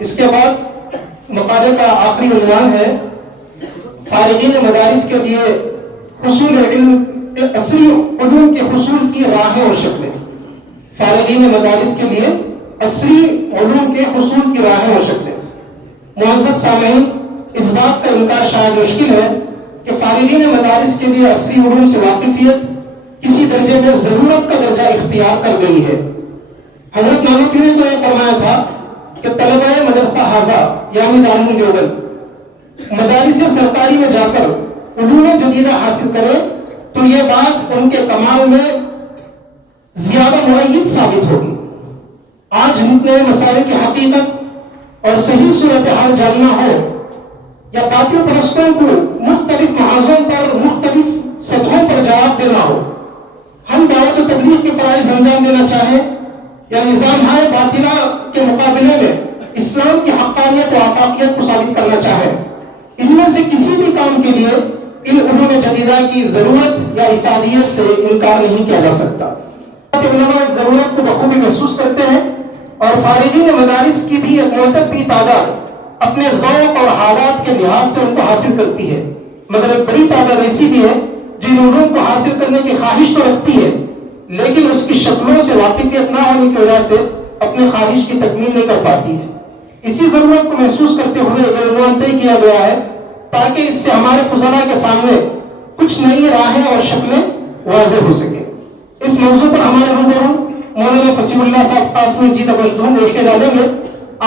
اس کے بعد مقالے کا آخری عنوان ہے فارغین مدارس کے لیے حصول علم عصری علوم کے حصول کی راہیں اور شکلیں. فارغین مدارس کے لیے عصری علوم کے حصول کی راہیں اور شکلیں. معزز سامعین، اس بات کا انکار شاید مشکل ہے کہ فارغین مدارس کے لیے عصری علوم سے واقفیت کسی درجے میں ضرورت کا درجہ اختیار کر گئی ہے. حضرت نانوتوی نے تو یہ فرمایا تھا کہ طلبہ مدرسہ حاضہ یعنی دارالعلوم دیوبند مدارس سرکاری میں جا کر علوم جدیدہ حاصل کرے تو یہ بات ان کے کمال میں زیادہ مؤید ثابت ہوگی. آج نئے مسائل کی حقیقت اور صحیح صورتحال جاننا ہو یا باطل پرستوں کو مختلف محاذوں پر مختلف سطحوں پر جواب دینا ہو، ہم دعوت و تبلیغ کے فرائض انجام دینا چاہیں یا نظام ہائے باطلہ کے مقابلے میں اسلام کی حقانیت و آفاقیت کو ثابت کرنا چاہیں، ان میں سے کسی بھی کام کے لیے ان علوم جدیدہ کی ضرورت یا افادیت سے انکار نہیں کیا جا سکتا. علماء اس ضرورت کو بخوبی محسوس کرتے ہیں اور فارغین مدارس کی بھی ایک معتبر تعداد اپنے ذوق اور حالات کے لحاظ سے ان کو حاصل کرتی ہے، مگر ایک بڑی تعداد ایسی بھی ہے جن علوم کو حاصل کرنے کی خواہش تو رکھتی ہے لیکن اس کی شکلوں سے واقفیت نہ ہونے کی وجہ سے اپنی خواہش کی تکمیل نہیں کر پاتی ہے. اسی ضرورت کو محسوس کرتے ہوئے یہ عنوان طے کیا گیا ہے تاکہ اس سے ہمارے فضلاء کے سامنے کچھ نئی راہیں اور شکلیں واضح ہو سکیں. اس موضوع پر ہمارے روبرو مولانا فصیح اللہ صاحب قاسمی جی تبشدون روشنی ڈالیں گے.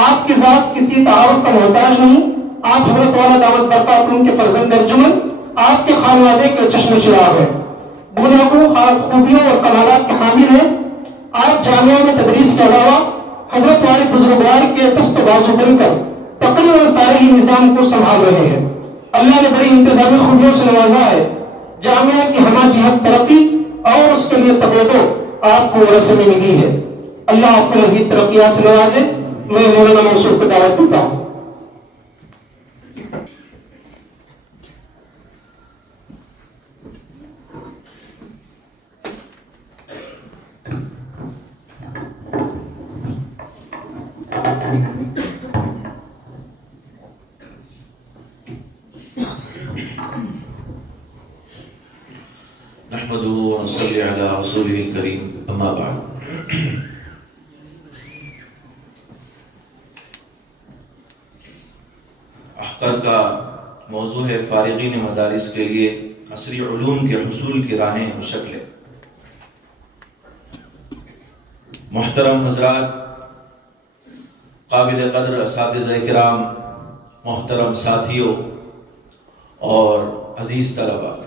آپ کی ذات کسی تعارف کا محتاج نہیں، آپ حضرت والا دعوت برکاتہم کے فرزند ارجمن، آپ کے خانوادے کے چشم چراغ ہیں، گناہوں خوبیوں اور کمالات کے حامل ہیں. آپ جامعہ میں تدریس کے علاوہ حضرت والے بزرگوار کے دست بازو بن کر تقریباً سارے ہی نظام کو سنبھال رہے ہیں. اللہ نے بڑی انتظامی خوبیوں سے نوازا ہے. جامعہ کی ہمہ جہت ترقی اور اس کے لیے تبادل آپ کو ورثے میں ملی ہے. اللہ آپ کو مزید ترقیات سے نوازے. میں مولانا منصور کو دعوت دیتا ہوں. نحمده ونصلي على رسوله الكريم اما بعد. احقر کا موضوع ہے فارغین مدارس کے لیے عصری علوم کے حصول کی راہیں و شکلیں. محترم حضرات، قابل قدر اساتذہ کرام، محترم ساتھیوں اور عزیز طلباء،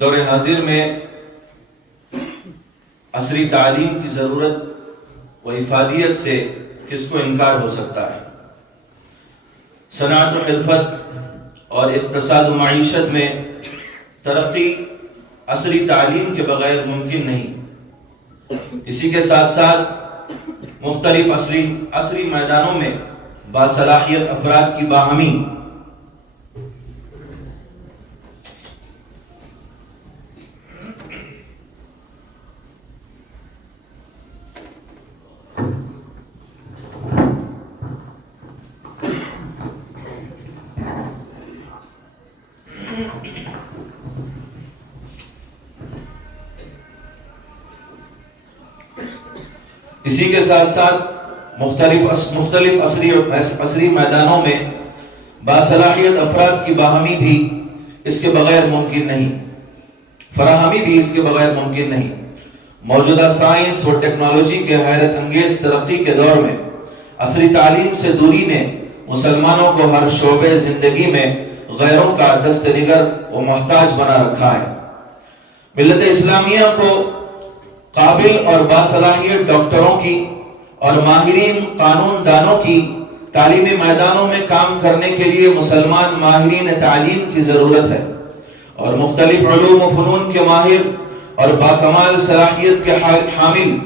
دور حاضر میں عصری تعلیم کی ضرورت و افادیت سے کس کو انکار ہو سکتا ہے؟ صنعت و حرفت اور اقتصاد و معیشت میں ترقی عصری تعلیم کے بغیر ممکن نہیں. اسی کے ساتھ ساتھ مختلف عصری میدانوں میں باصلاحیت افراد کی باہمی اسی کے ساتھ ساتھ مختلف عصری میدانوں میں باصلاحیت افراد کی باہمی بھی اس کے بغیر ممکن نہیں، فراہمی بھی اس کے بغیر ممکن نہیں. موجودہ سائنس اور ٹیکنالوجی کے حیرت انگیز ترقی کے دور میں عصری تعلیم سے دوری نے مسلمانوں کو ہر شعبے زندگی میں غیروں کا دست نگر و محتاج بنا رکھا ہے. ملت اسلامیہ کو قابل اور باصلاحیت ڈاکٹروں کی اور ماہرین قانون دانوں کی تعلیمی میدانوں میں کام کرنے کے لیے مسلمان ماہرین تعلیم کی ضرورت ہے اور مختلف علوم و فنون کے ماہر اور باکمال صلاحیت کے حامل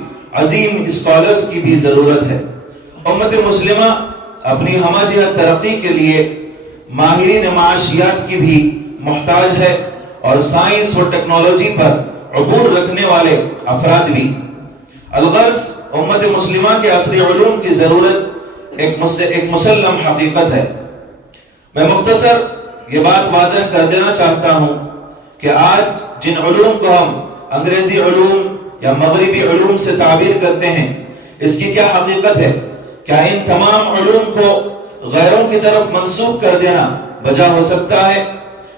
عظیم اسکالرز کی بھی ضرورت ہے. امت مسلمہ اپنی ہمہ جہت ترقی کے لیے ماہرین معاشیات کی بھی محتاج ہے اور سائنس اور ٹیکنالوجی پر عبور رکھنے والے افراد بھی. الغرض امت مسلمہ کے عصری علوم کی ضرورت ایک مسلم حقیقت ہے۔ میں مختصر یہ بات واضح کر دینا چاہتا ہوں کہ آج جن علوم کو ہم انگریزی علوم یا مغربی علوم سے تعبیر کرتے ہیں، اس کی کیا حقیقت ہے؟ کیا ان تمام علوم کو غیروں کی طرف منسوخ کر دینا وجہ ہو سکتا ہے؟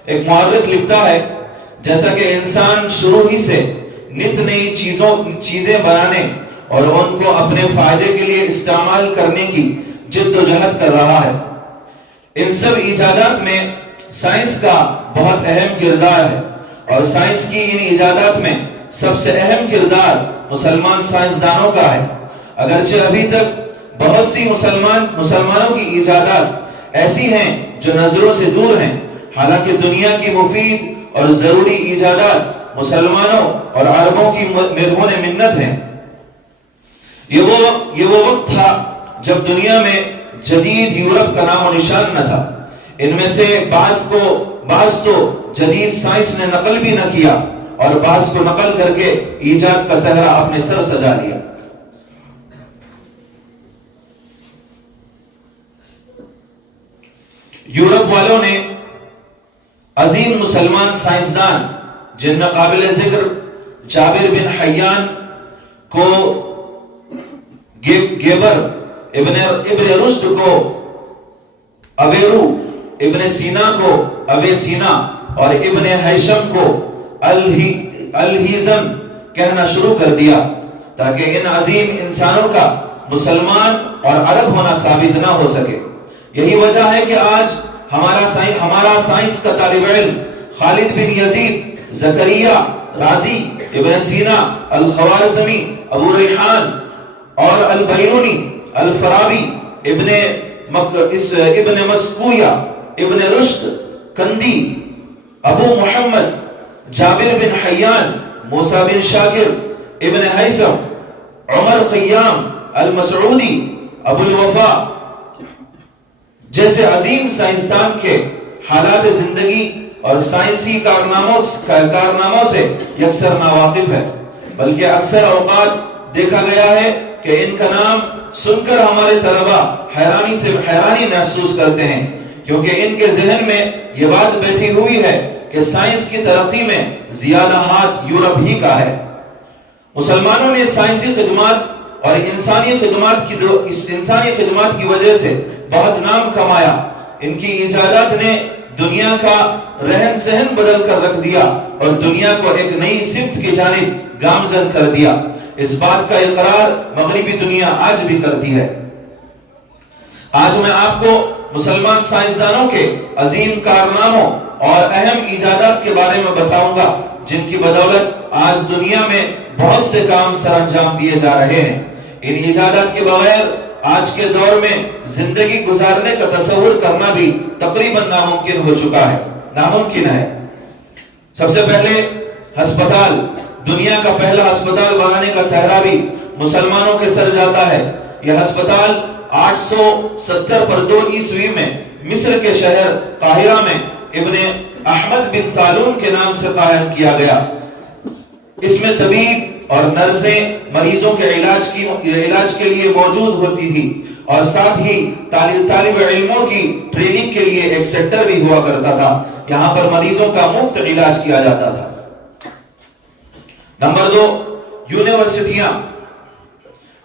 ایک مورخ لکھتا ہے جیسا کہ انسان شروع ہی سے نت نئی چیزیں بنانے اور ان کو اپنے فائدے کے لیے استعمال کرنے کی جد و جہد کر رہا ہے، ان سب ایجادات میں سائنس کا بہت اہم کردار ہے، اور سائنس کی ان ایجادات میں سب سے اہم کردار مسلمان سائنسدانوں کا ہے۔ اگرچہ ابھی تک بہت سی مسلمانوں کی ایجادات ایسی ہیں جو نظروں سے دور ہیں، حالانکہ دنیا کی مفید اور ضروری ایجادات مسلمانوں اور عربوں کی مرہون منت ہیں۔ یہ وہ وقت تھا جب دنیا میں جدید یورپ کا نام و نشان نہ تھا۔ ان میں سے بعض تو جدید سائنس نے نقل بھی نہ کیا، اور بعض کو نقل کر کے ایجاد کا صحرا اپنے سر سجا لیا۔ یورپ والوں نے عظیم مسلمان سائنسدان جن میں قابل ذکر جابر بن حیان کو گیبر، ابن رشد کو اویرو، ابن سینا کو اوے سینا، اور ابن ہیشم کو الہیزم کہنا شروع کر دیا، تاکہ ان عظیم انسانوں کا مسلمان اور عرب ہونا ثابت نہ ہو سکے۔ یہی وجہ ہے کہ آج ہمارا سائنس کا طالب علم خالد بن یزید، زکریا رازی، ابن سینا، الخوارزمی، ابو ریحان اور البیرونی، الفارابی، ابن مسکویا، ابن رشد، کندی، ابو محمد، جابر بن حیان، موسیٰ بن شاکر، ابن ہیثم، عمر خیام، المسعودی، ابو الوفا جیسے عظیم سائنسدان کے حالات زندگی اور سائنسی کارناموں سے یکسر ناواقف ہے، بلکہ اکثر اوقات دیکھا گیا ہے کہ ان کا نام سن کر ہمارے طلبہ حیرانی محسوس کرتے ہیں، کیونکہ ان کے ذہن میں یہ بات بیٹھی ہوئی ہے کہ سائنس کی ترقی میں زیادہ ہاتھ یورپ ہی کا ہے۔ مسلمانوں نے سائنسی خدمات اور انسانی خدمات کی وجہ سے بہت نام کمایا۔ ان کی ایجادات نے دنیا کا رہن سہن بدل کر رکھ دیا اور دنیا کو ایک نئی سمت کی جانب گامزن کر دیا۔ اس بات کا اقرار مغربی دنیا آج بھی کرتی ہے۔ آج میں آپ کو مسلمان سائنسدانوں کے عظیم کارناموں اور اہم ایجادات کے بارے میں بتاؤں گا، جن کی بدولت آج دنیا میں بہت سے کام سر انجام دیے جا رہے ہیں۔ ان ایجادات کے بغیر آج کے دور میں زندگی گزارنے کا تصور کرنا بھی تقریباً ناممکن ہے۔ سب سے پہلے ہسپتال، دنیا کا پہلا ہسپتال بنانے کا صحرا بھی مسلمانوں کے سر جاتا ہے۔ یہ ہسپتال 870 پر 2 عیسوی میں مصر کے شہر قاہرہ میں ابن احمد بن طالون کے نام سے قائم کیا گیا۔ اس میں طبیب اور نرسیں مریضوں کے علاج کے لیے موجود ہوتی تھی، اور ساتھ ہی طالب علموں کی ٹریننگ کے لیے ایک سیکٹر بھی ہوا کرتا تھا۔ یہاں پر مریضوں کا مفت علاج کیا جاتا تھا۔ نمبر 2، یونیورسٹیاں۔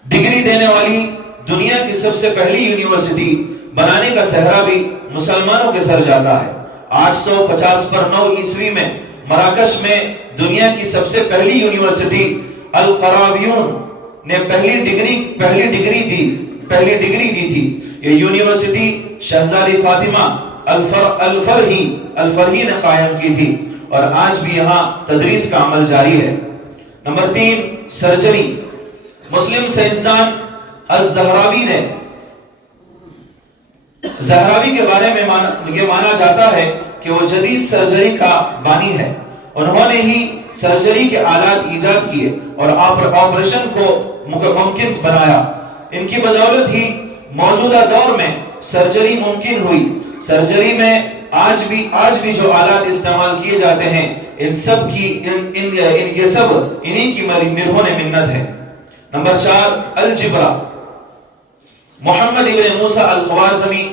ڈگری دینے والی دنیا کی سب سے پہلی یونیورسٹی بنانے کا صحرا بھی مسلمانوں کے سر جاتا ہے۔ 850 پر 9 عیسوی میں مراکش میں دنیا کی سب سے پہلی یونیورسٹی القراویون نے پہلی ڈگری دی تھی۔ یہ یونیورسٹی شہزادی فاطمہ الفرہی نے قائم کی تھی، اور آج بھی یہاں تدریس کا عمل جاری ہے۔ Number 3، surgery. مسلم سائنسدان الزہراوی نے زہراوی کے بارے میں یہ مانا جاتا ہے کہ وہ جدید سرجری کا بانی ہے۔ انہوں نے ہی سرجری کے آلات ایجاد کیے اور آپریشن کو ممکن بنایا۔ ان کی بدولت ہی موجودہ دور میں سرجری ممکن ہوئی۔ سرجری میں آج بھی جو آلات استعمال کیے جاتے ہیں، یہ سب انہی کی مرہون منت ہے۔ نمبر 4 الجبرا، محمد ابن موسیٰ الخوارزمی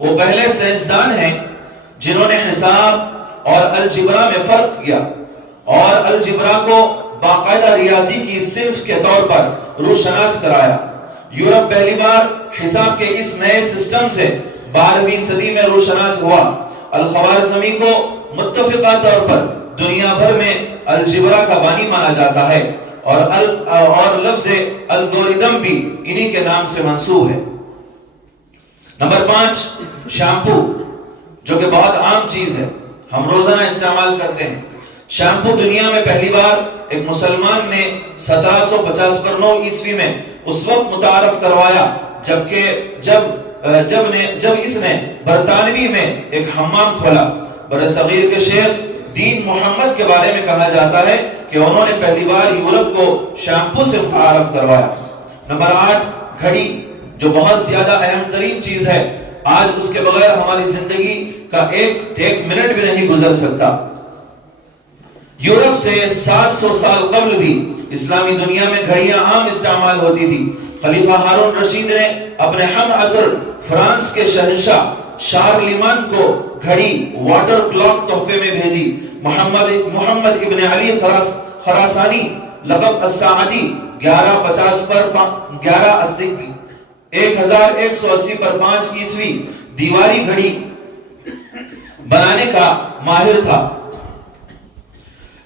وہ پہلے سائنسدان ہیں جنہوں نے حساب اور الجبرا میں فرق کیا اور الجبرا کو باقاعدہ ریاضی کی صنف کے طور پر روشناس کرایا۔ یورپ پہلی بار حساب کے اس نئے سسٹم سے 12ویں صدی میں روشناس ہوا۔ الخوارزمی کو متفقہ طور پر دنیا بھر میں الجبرا کا بانی مانا جاتا ہے اور لفظ الگوریدم بھی انہی کے نام سے منسوب ہے۔ نمبر 5 شیمپو، جو کہ بہت عام چیز ہے، ہم روزانہ استعمال کرتے ہیں۔ شیمپو دنیا میں پہلی بار ایک مسلمان نے 1759 میں اس وقت متعارف کروایا جب اس نے برطانوی میں ایک حمام کھولا۔ برصغیر کے شیخ دین محمد کے بارے میں کہا جاتا ہے کہ انہوں نے پہلی بار یورپ کو شیمپو سے متعارف کروایا۔ نمبر 8 گھڑی، جو بہت زیادہ اہم ترین چیز ہے، آج اس کے بغیر ہماری زندگی کا ایک منٹ بھی نہیں گزر سکتا۔ یورپ سے 700 سال قبل بھی اسلامی دنیا میں گھڑیاں عام استعمال ہوتی تھی۔ خلیفہ ہارون رشید نے اپنے ہم عصر فرانس کے شہنشاہ شارلیمان کو گھڑی واٹر کلاک تحفے میں بھیجی۔ محمد ابن علی خراسانی لقب الساعدی 1180 پر 5 عیسوی دیواری گھڑی بنانے کا ماہر تھا۔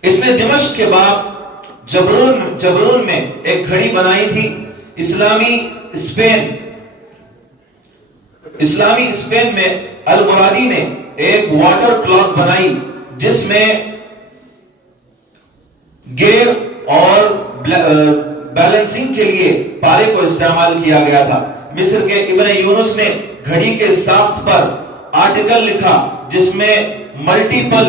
اس نے دمشق کے بعد جبرون میں ایک گھڑی بنائی تھی۔ اسلامی اسپین میں المرادی نے ایک واٹر کلاک بنائی جس میں گیئر اور بیلنسنگ کے لیے پارے کو استعمال کیا گیا تھا۔ مصر کے ابن یونس نے گھڑی کے ساخت پر آرٹیکل لکھا جس میں ملٹیپل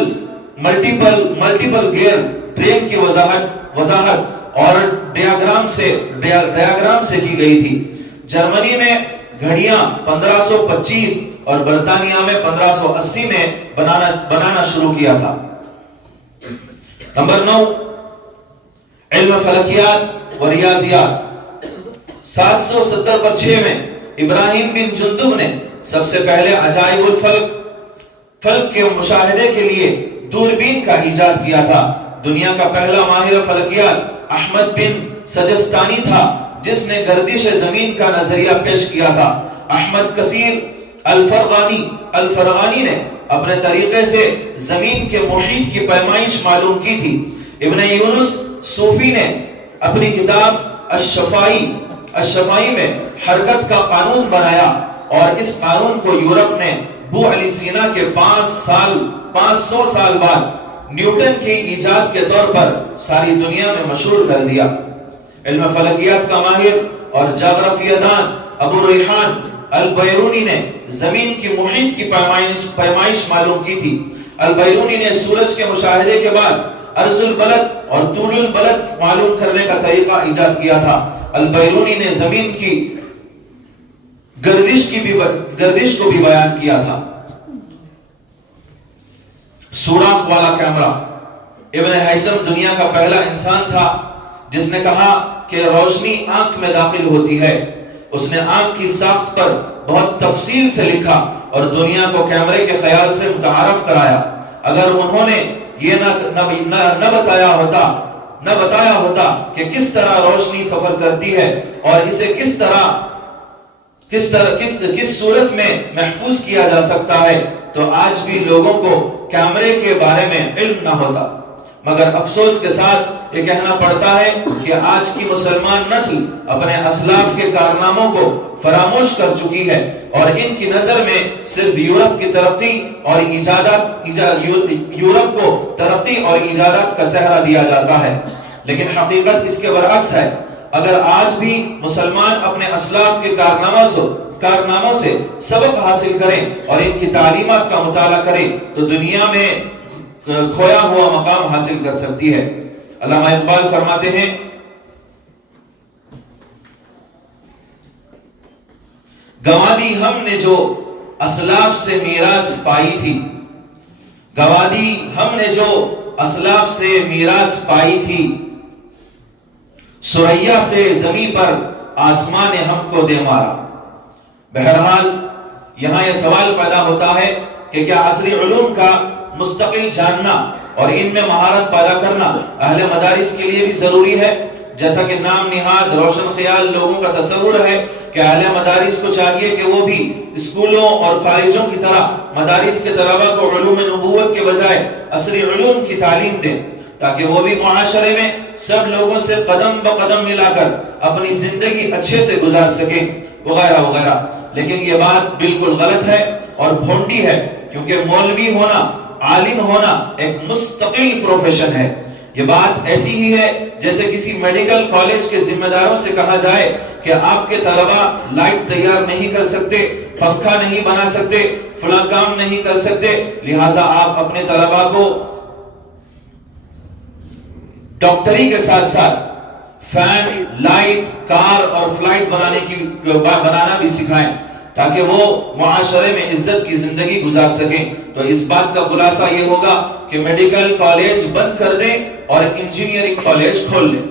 گیئر ٹرین کی وضاحت اور ڈیاگرام سے کی گئی تھی۔ جرمنی میں گھڑیاں 1525 اور برطانیہ میں 1580 میں بنانا شروع کیا تھا۔ نمبر 9 علم فلکیات و ریاضیات، 770 پر 6 میں ابراہیم بن جندب نے سب سے پہلے عجائب الفلک کے مشاہدے کے لیے دوربین کا ایجاد کیا تھا۔ دنیا کا پہلا ماہر فلکیات احمد بن سجستانی تھا جس نے گردش زمین کا نظریہ پیش کیا تھا۔ احمد کثیر الفرغانی نے اپنے طریقے سے زمین کے محیط کی پیمائش معلوم کی تھی۔ ابن یونس صوفی نے اپنی کتاب الشفائی میں حرکت کا قانون بنایا اور اس قانون کو یورپ نے ابو علی سینا کے 500 سال بعد نیوٹن کی ایجاد کے طور پر ساری دنیا میں مشہور کر دیا۔ علم فلکیات کا ماہر اور جغرافیہ دان ابو ریحان البیرونی نے زمین کی محیط کی پیمائش معلوم کی تھی۔ البیرونی نے سورج کے مشاہدے کے بعد عرض البلد اور طول البلد معلوم کرنے کا طریقہ ایجاد کیا تھا۔ البیرونی نے زمین کی گردش کو بھی بیان کیا تھا۔ سوراخ والا کیمرہ، ابن حیثم دنیا کا پہلا انسان تھا جس نے کہا کہ روشنی آنکھ میں داخل ہوتی ہے۔ اس نے آنکھ کی ساخت پر بہت تفصیل سے لکھا اور دنیا کو کیمرے کے خیال سے متعارف کرایا۔ اگر انہوں نے یہ نہ بتایا ہوتا کہ کس طرح روشنی سفر کرتی ہے اور اسے کس صورت میں محفوظ کیا جا سکتا ہے تو آج بھی لوگوں کو کیمرے کے بارے میں علم نہ ہوتا۔ مگر افسوس کے ساتھ یہ کہنا پڑتا ہے کہ آج کی مسلمان نسل اپنے اسلاف کے کارناموں کو فراموش کر چکی ہے اور ان کی نظر میں صرف یورپ کی ترقی اور یورپ کو ترقی اور ایجادات کا سہرا دیا جاتا ہے، لیکن حقیقت اس کے برعکس ہے۔ اگر آج بھی مسلمان اپنے اسلاف کے کارناموں سے سبق حاصل کریں اور ان کی تعلیمات کا مطالعہ کریں تو دنیا میں کھویا ہوا مقام حاصل کر سکتی ہے۔ علامہ اقبال فرماتے ہیں، گنوا دی ہم نے جو اسلاف سے میراث پائی تھی، گنوا دی ہم نے جو اسلاف سے میراث پائی تھی، سریا سے زمین پر آسمان نے ہم کو دے مارا۔ بہرحال یہاں یہ سوال پیدا ہوتا ہے کہ کیا عصری علوم کا مستقل جاننا اور ان میں مہارت پیدا کرنا اہل مدارس کے لیے بھی ضروری ہے؟ جیسا کہ نام نہاد روشن خیال لوگوں کا تصور ہے کہ اہل مدارس کو چاہیے کہ وہ بھی اسکولوں اور کالجوں کی طرح مدارس کے طلباء کو علوم نبوت کے بجائے عصری علوم کی تعلیم دیں، تاکہ وہ بھی معاشرے میں سب لوگوں سے قدم بقدم ملا کر اپنی زندگی اچھے سے گزار سکیں، وغیرہ وغیرہ۔ لیکن یہ بات بالکل غلط ہے اور بھونڈی ہے، کیونکہ مولوی ہونا، عالم ہونا ایک مستقل پروفیشن ہے۔ یہ بات ایسی ہی ہے جیسے کسی میڈیکل کالج کے ذمہ داروں سے کہا جائے کہ آپ کے طلباء لائٹ تیار نہیں کر سکتے، پنکھا نہیں بنا سکتے، فلاں کام نہیں کر سکتے، لہٰذا آپ اپنے طلباء کو ڈاکٹری کے ساتھ ساتھ فین، لائٹ، کار اور فلائٹ بنانا بھی سکھائیں، تاکہ وہ معاشرے میں عزت کی زندگی گزار سکیں۔ تو اس بات کا خلاصہ یہ ہوگا کہ میڈیکل کالج بند کر دیں اور انجینئرنگ کالج کھول لیں۔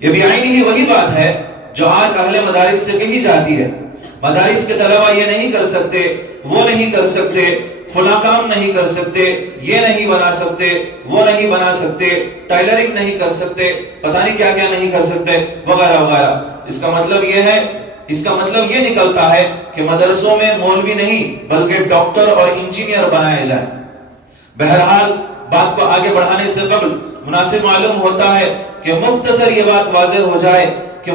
یہ بھی عینی ہی وہی بات ہے جو آج اہل مدارس سے کہی جاتی ہے۔ مدارس کے طلباء یہ نہیں کر سکتے، وہ نہیں کر سکتے، فلاں کام نہیں کر سکتے، یہ نہیں بنا سکتے، وہ نہیں بنا سکتے، ٹائلرنگ نہیں کر سکتے، پتہ نہیں کیا کیا نہیں کر سکتے، وغیرہ وغیرہ۔ اس کا مطلب یہ نکلتا ہے کہ مدرسوں میں مولوی نہیں بلکہ ڈاکٹر اور انجینئر بنائے جائیں۔ بہرحال بات کو آگے بڑھانے سے قبل مناسب معلوم ہوتا ہے کہ مختصر یہ بات واضح ہو جائے کہ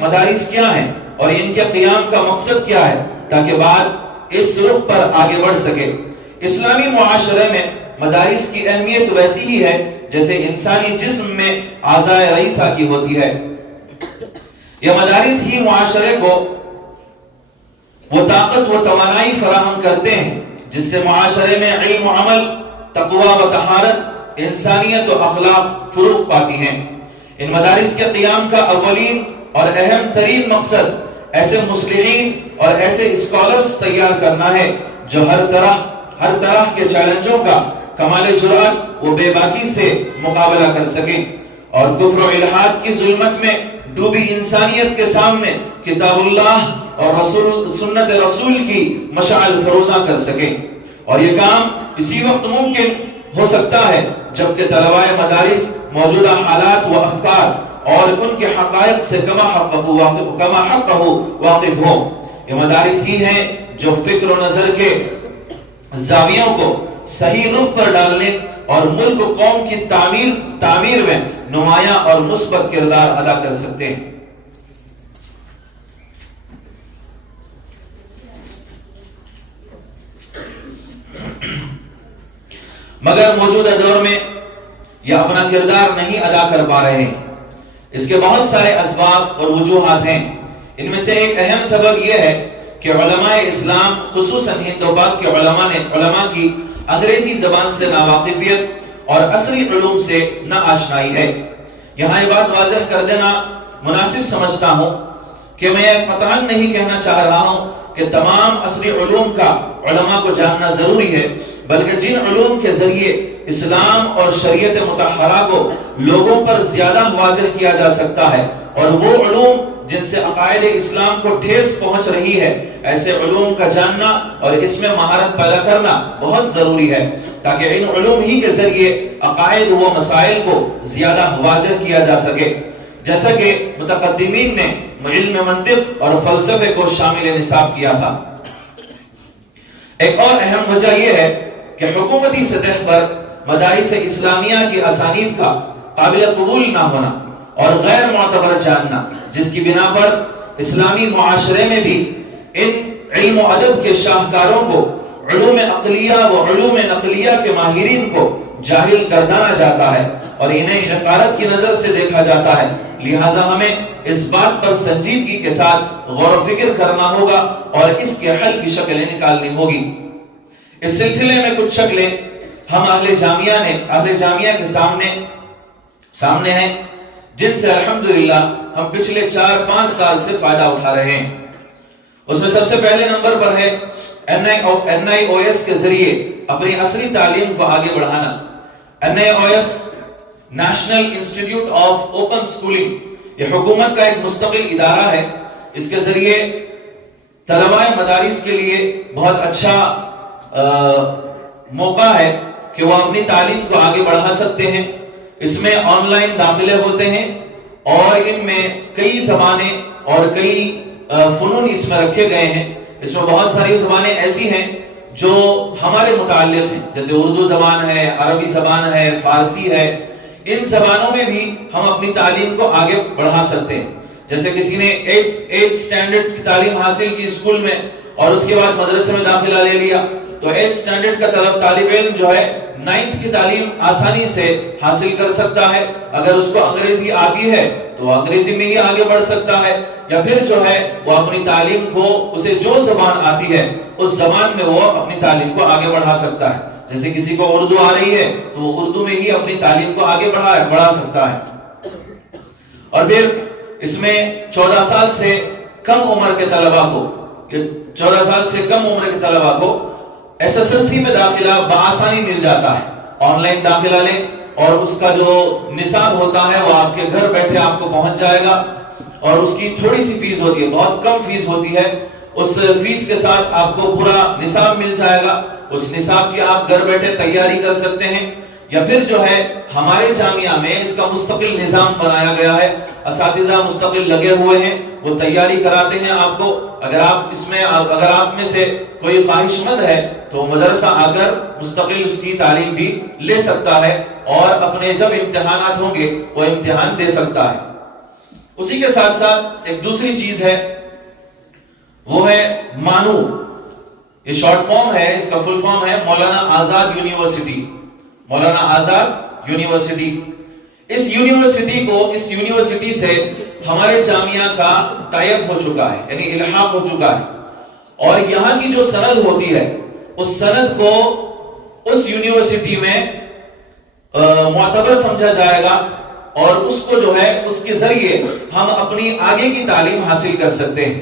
مدارس کیا ہیں اور ان کے قیام کا مقصد کیا ہے، تاکہ بات اس رخ پر آگے بڑھ سکے۔ اسلامی معاشرے میں مدارس کی اہمیت ویسی ہی ہے جیسے انسانی جسم میں اعضائے رئیسہ کی ہوتی ہے۔ یہ مدارس ہی معاشرے کو وہ طاقت و توانائی فراہم کرتے ہیں جس سے معاشرے میں علم و عمل، تقوی و طہارت، انسانیت و اخلاق فروغ پاتی ہیں۔ ان مدارس کے قیام کا اولین اور اہم ترین مقصد ایسے مصلحین اور ایسے اسکالرز تیار کرنا ہے جو ہر طرح کے چیلنجوں کا کمال جرأت و بے باکی سے مقابلہ کر سکیں اور کفر و الحاد کی ظلمت میں ڈوبی انسانیت کے سامنے کتاب اللہ اور سنت رسول کی مشعل فروزاں کر سکیں۔ اور یہ کام اسی وقت ممکن ہو سکتا ہے جبکہ طلباء مدارس موجودہ حالات و افکار اور ان کے حقائق سے کما حق واقف ہو۔ یہ مدارس ہی ہیں جو فکر و نظر کے زاویوں کو صحیح رخ پر ڈالنے اور ملک و قوم کی تعمیر میں نمایاں اور مثبت کردار ادا کر سکتے ہیں۔ مگر موجودہ دور میں یہ اپنا کردار نہیں ادا کر پا رہے ہیں۔ اس کے بہت سارے اسباب اور وجوہات ہیں۔ ان میں سے ایک اہم سبب یہ ہے کہ علماء اسلام خصوصاً ہند و پاک کے علماء کی انگریزی زبان سے ناواقفیت اور عصری علوم سے ناآشنائی ہے۔ یہاں یہ بات واضح کر دینا مناسب سمجھتا ہوں کہ میں قطعاً نہیں کہنا چاہ رہا ہوں کہ تمام عصری علوم کا علماء کو جاننا ضروری ہے، بلکہ جن علوم کے ذریعے اسلام اور شریعت مطہرہ کو لوگوں پر زیادہ واضح کیا جا سکتا ہے اور وہ علوم جن سے عقائد اسلام کو ٹھیس پہنچ رہی ہے، ایسے علوم کا جاننا اور اس میں مہارت پیدا کرنا بہت ضروری ہے، تاکہ ان علوم ہی کے ذریعے عقائد و مسائل کو زیادہ واضح کیا جا سکے، جیسا کہ متقدمین نے علم منطق اور فلسفے کو شامل نصاب کیا تھا۔ ایک اور اہم وجہ یہ ہے کہ حکومتی سطح پر مدارس اسلامیہ کی اسانید کا قابل قبول نہ ہونا اور غیر معتبر جاننا، جس کی بنا پر اسلامی معاشرے میں بھی ان علم و ادب کے شاہکاروں کو، علوم عقلیہ و علوم نقلیہ کے ماہرین کو جاہل گردانا جاتا ہے اور انہیں حقارت کی نظر سے دیکھا جاتا ہے۔ لہٰذا ہمیں اس بات پر سنجیدگی کے ساتھ غور و فکر کرنا ہوگا اور اس کے حل کی شکلیں نکالنی ہوگی۔ اس سلسلے میں کچھ شکلیں ہم اہل جامعہ کے سامنے ہیں، جن سے الحمدللہ ہم پچھلے 4-5 سال سے فائدہ اٹھا رہے ہیں۔ اس میں سب سے پہلے نمبر پر ہے NIOS کے ذریعے اپنی عصری تعلیم کو آگے بڑھانا۔ NIOS national institute of open schooling, یہ حکومت کا ایک مستقل ادارہ ہے. اس کے ذریعے طلباء مدارس کے لیے بہت اچھا موقع ہے کہ وہ اپنی تعلیم کو آگے بڑھا سکتے ہیں. اس میں آن لائن داخلے ہوتے ہیں اور ان میں کئی زبانیں اور کئی فنون اس میں رکھے گئے ہیں. اس میں بہت ساری زبانیں ایسی ہیں جو ہمارے متعلق ہیں، جیسے اردو زبان ہے، عربی زبان ہے، فارسی ہے. ان زبانوں میں بھی ہم اپنی تعلیم کو آگے بڑھا سکتے ہیں. جیسے کسی نے 8 سٹینڈرڈ کی تعلیم حاصل کی اسکول میں اور اس کے بعد مدرسے میں داخلہ لے لیا، تو 8 سٹینڈرڈ کا طالب علم جو ہے 9th کی تعلیم آسانی سے حاصل کر سکتا ہے. اگر اس کو انگریزی آتی ہے تو انگریزی میں ہی آگے بڑھ سکتا ہے، یا پھر جو ہے وہ اپنی تعلیم کو، اسے جو زبان آتی ہے اس زبان میں وہ اپنی تعلیم کو آگے بڑھا سکتا ہے. جیسے کسی کو اردو آ رہی ہے تو وہ اردو میں ہی اپنی تعلیم کو آگے بڑھا سکتا ہے. اور پھر اس میں 14 سال سے کم عمر کے طلباء کو 14 سال سے کم عمر کے طلباء کو SSLC میں داخلہ بآسانی مل جاتا ہے. آن لائن داخلہ لیں اور اس کا جو نصاب ہوتا ہے وہ آپ کے گھر بیٹھے آپ کو پہنچ جائے گا، اور اس کی تھوڑی سی فیس ہوتی ہے، بہت کم فیس ہوتی ہے. اس فیس کے ساتھ آپ کو پورا نصاب مل جائے گا. اس نصاب کی آپ گھر بیٹھے تیاری کر سکتے ہیں. یا پھر جو ہے ہمارے جامعہ میں اس کا مستقل نظام بنایا گیا ہے، اساتذہ مستقل لگے ہوئے ہیں، وہ تیاری کراتے ہیں آپ کو. اگر آپ میں سے کوئی خواہش مند ہے تو مدرسہ آ کر مستقل اس کی تعلیم بھی لے سکتا ہے، اور اپنے جب امتحانات ہوں گے وہ امتحان دے سکتا ہے. اسی کے ساتھ ساتھ ایک دوسری چیز ہے، وہ ہے مانو. یہ شارٹ فارم ہے، اس کا فل فارم ہے مولانا آزاد یونیورسٹی. مولانا آزاد یونیورسٹی، اس یونیورسٹی سے ہمارے جامعہ کا ٹائی اپ ہو چکا ہے، یعنی الحاق ہو چکا ہے. اور یہاں کی جو سند ہوتی ہے اس سند کو اس یونیورسٹی میں معتبر سمجھا جائے گا، اور اس کو جو ہے اس کے ذریعے ہم اپنی آگے کی تعلیم حاصل کر سکتے ہیں.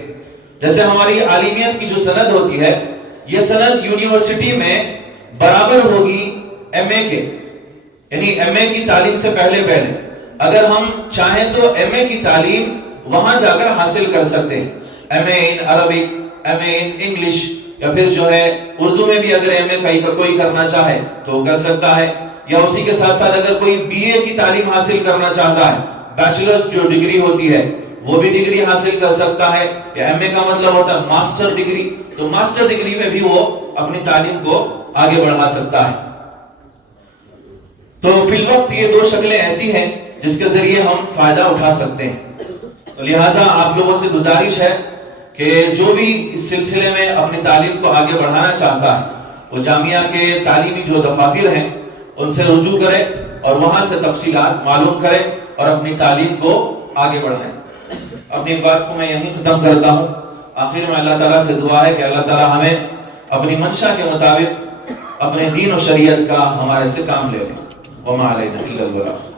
جیسے ہماری عالمیت کی جو سند ہوتی ہے، یہ سند یونیورسٹی میں برابر ہوگی ایم اے کے، یعنی ایم اے کی تعلیم سے پہلے اگر ہم چاہیں تو ایم اے کی تعلیم وہاں جا کر حاصل کر سکتے ہیں. M A in Arabic, M A in English, یا پھر جو ہے اردو میں بھی اگر ایم اے کوئی کرنا چاہے تو کر سکتا ہے. یا اسی کے ساتھ ساتھ اگر کوئی بی اے کی تعلیم حاصل کرنا چاہتا ہے، بیچلرز جو ڈگری ہوتی ہے وہ بھی ڈگری حاصل کر سکتا ہے. یا ایم اے کا مطلب ہوتا ہے ماسٹر ڈگری، تو ماسٹر ڈگری میں بھی وہ اپنی تعلیم کو آگے بڑھا سکتا ہے. تو فی الوقت یہ 2 شکلیں ایسی ہیں جس کے ذریعے ہم فائدہ اٹھا سکتے ہیں. تو لہٰذا آپ لوگوں سے گزارش ہے کہ جو بھی اس سلسلے میں اپنی تعلیم کو آگے بڑھانا چاہتا ہے وہ جامعہ کے تعلیمی جو دفاتر ہیں ان سے رجوع کرے اور وہاں سے تفصیلات معلوم کرے اور اپنی تعلیم کو آگے بڑھائیں. اپنی بات کو میں یہیں ختم کرتا ہوں. آخر میں اللہ تعالیٰ سے دعا ہے کہ اللہ تعالیٰ ہمیں اپنی منشا کے مطابق اپنے دین و شریعت کا ہمارے سے کام لے لیں. وما علینا الا البلاغ.